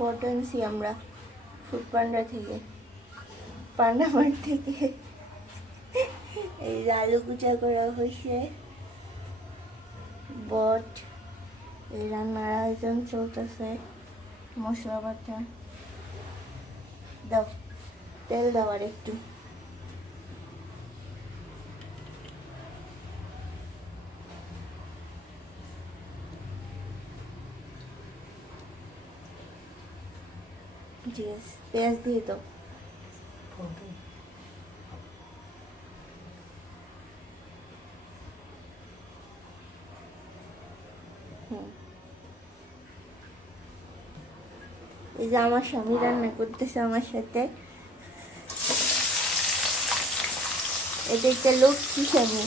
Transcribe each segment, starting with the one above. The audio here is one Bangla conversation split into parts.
বট আনছি আমরা ফুড পান্ডা থেকে, পান্ডা মার্ট থেকে। এই যে আলু কুচা করা হয়েছে, বট, এই রান্নার আয়োজন চলতেছে, মশলা বাটা দাও, তেল দাও আর একটু। ঠিক আছে, পেঁয়াজ দিয়ে দাও। এই যে আমার স্বামী রান্না করতেছে আমার সাথে, এটা একটা লক্ষ্মী স্বামী।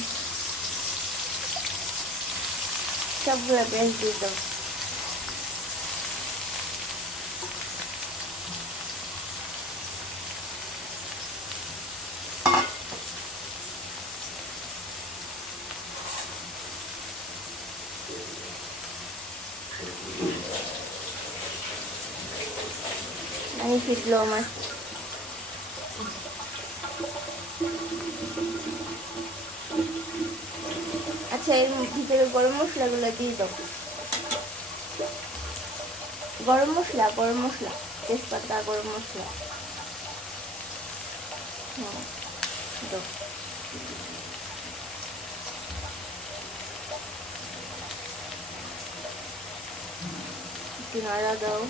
সবগুলো পেঁয়াজ দিয়ে দাও। আমি ফিটলো আমার। আচ্ছা, এর ভিতরে গরম মশলাগুলো দিয়ে দাও। গরম মশলা, গরম মশলা, তেজপাতা, গরম মশলা। হ্যাঁ, দাও। একটু নাড়া দাও।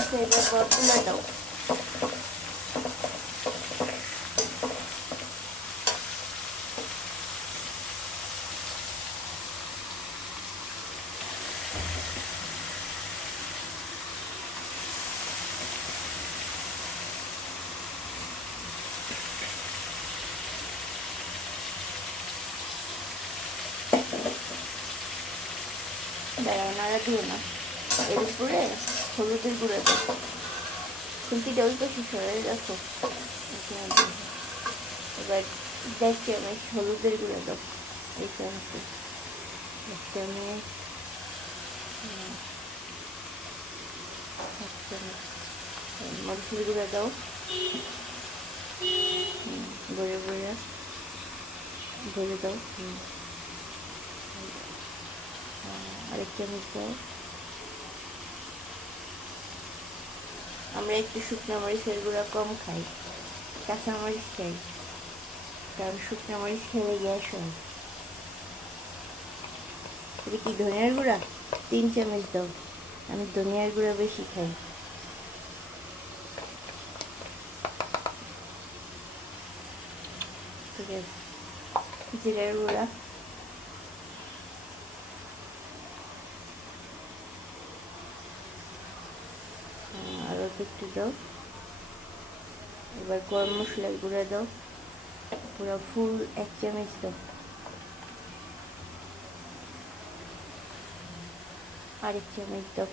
আচ্ছা, এবার বটগুলো দাও। দাঁড়াও, নাড়া দিও না। এর উপরে হলুদের গুঁড়ো দাও। খুন্তিটা ওই পাশে সরাই রাখো। এবার 1.5 চামচ হলুদের গুঁড়ো দাও। এই চামচে 1 চামচ, 1 চামচ মরিচের গুঁড়ো দাও। ভরে ভরে ভরে দাও। আরেক চামচ দাও। আমরা একটু শুকনো মরিচের গুঁড়া কম খাই, কাঁচা মরিচ খাই, কারণ শুকনো মরিচ খেলে গ্যাস হয়। এটা কি ধনিয়ার গুঁড়া? 3 চামচ দাও। আমি ধনিয়ার গুঁড়া বেশি খাই। ঠিক আছে, জিরার গুঁড়া, আরও একটু দাও। এবার গরম মশলার গুঁড়া দাও, পুরো ফুল 1 চামচ দাও। আরেক চামচ দাও।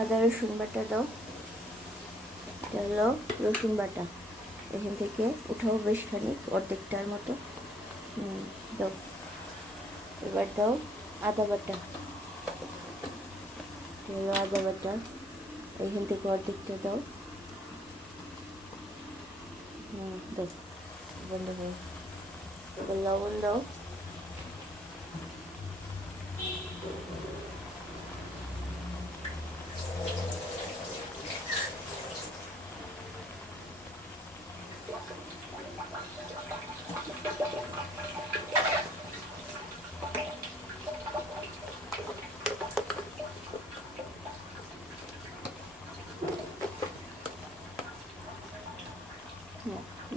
আদা রসুন বাটা দাও। এটা হলো রসুন বাটা, এখান থেকে উঠাও বেশ খানিক, অর্ধেকটার মতো দাও। এবার দাও আদা বাটা, এটা হলো আদা বাটা, এখান থেকে অর্ধেকটা দাও। দাও, বন্ধ করে। এবার লবণ দাও।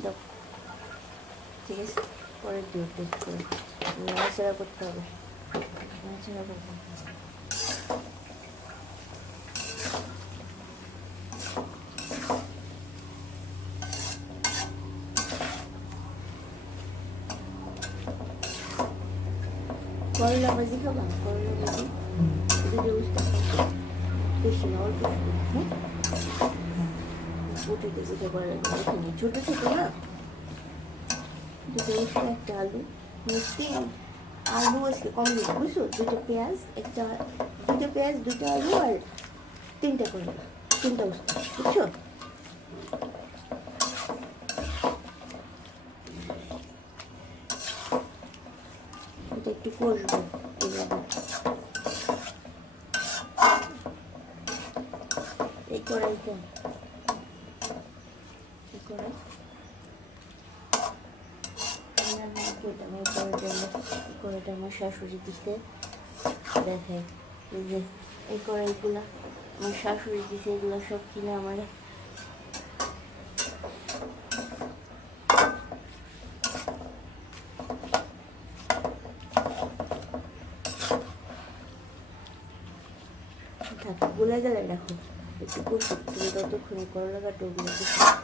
দাও, ঠিক আছে। পরে দিও টেস্ট করে, নাড়াচাড়া করতে হবে, নাড়াচাড়া করতে হবে। করলা ভাজি খাবা? করলা ভাজি দুটো উস্তা খাবো, বেশি না, অল্প একটু, হ্যাঁ? উঠে উঠে করে এখানে ছোটো ছোটো না, দুটো উস্তা, একটা আলু, তিন আলু আজকে কম দিন বুঝছো, দুটো পেঁয়াজ, দুটো আলু আর তিনটা করলা, তিনটা উস্তা, বুঝছো? এটা একটু কষবো এভাবে, এই কড়াইতে, এই কড়াই কড়াইটা আমার শাশুড়ি দিতে দেখায়, এই যে এই কড়াইগুলো আমার শাশুড়ি দিতে, এগুলো সব কিনে আমার। থাক, গুলে গেলে রাখো, একটু কষুক, তুমি ততক্ষণে করলা কাটো, ওগুলো কষুক।